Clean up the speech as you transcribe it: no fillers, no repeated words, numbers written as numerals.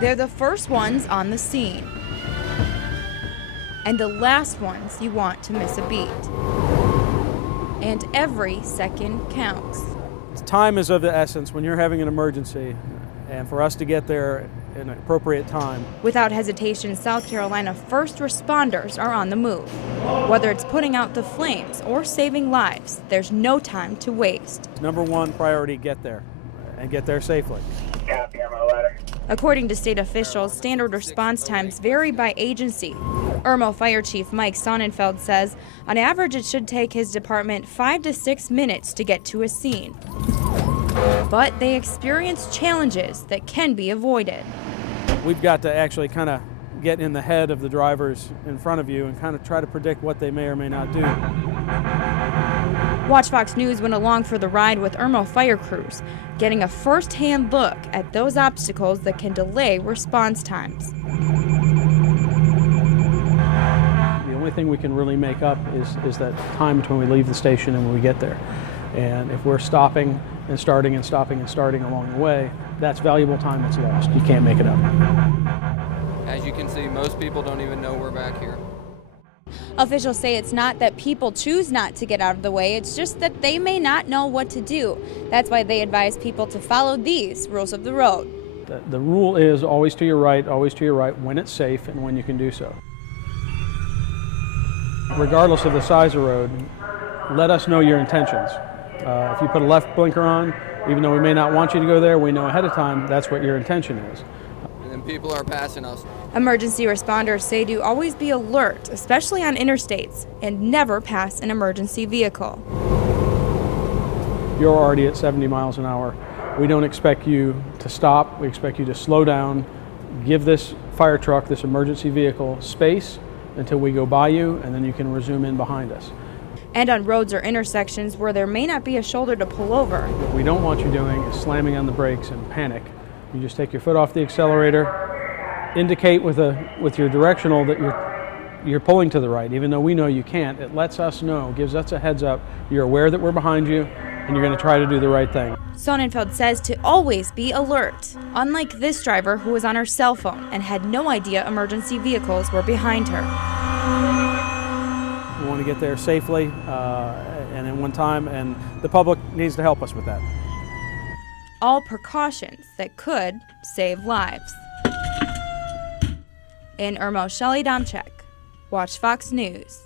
They're the first ones on the scene, and the last ones you want to miss a beat. And every second counts. Time is of the essence when you're having an emergency, and for us to get there in an appropriate time. Without hesitation, South Carolina first responders are on the move. Whether it's putting out the flames or saving lives, there's no time to waste. Number one priority, get there, and get there safely. Copy on my letter. According to state officials, standard response times vary by agency. Irmo Fire Chief Mike Sonnenfeld says, on average, it should take his department 5 to 6 minutes to get to a scene. But they experience challenges that can be avoided. We've got to actually kind of get in the head of the drivers in front of you and kind of try to predict what they may or may not do. Watch Fox News went along for the ride with Irmo fire crews, getting a first-hand look at those obstacles that can delay response times. The only thing we can really make up is that time between we leave the station and when we get there. And if we're stopping and starting and stopping and starting along the way, that's valuable time that's lost. You can't make it up. As you can see, most people don't even know we're back here. Officials say it's not that people choose not to get out of the way, it's just that they may not know what to do. That's why they advise people to follow these rules of the road. The rule is always to your right when it's safe and when you can do so. Regardless of the size of road, let us know your intentions. If you put a left blinker on, even though we may not want you to go there, we know ahead of time that's what your intention is. And then people are passing us. Emergency responders say to always be alert, especially on interstates, and never pass an emergency vehicle. You're already at 70 miles an hour. We don't expect you to stop. We expect you to slow down, give this fire truck, this emergency vehicle, space until we go by you, and then you can resume in behind us. And on roads or intersections where there may not be a shoulder to pull over. What we don't want you doing is slamming on the brakes and panic. You just take your foot off the accelerator, indicate with your directional that you're pulling to the right, even though we know you can't. It lets us know, gives us a heads up. You're aware that we're behind you, and you're going to try to do the right thing. Sonnenfeld says to always be alert, unlike this driver who was on her cell phone and had no idea emergency vehicles were behind her. We want to get there safely and in one time, and the public needs to help us with that. All precautions that could save lives. In Irmo, Shelley Domchek, Watch Fox News.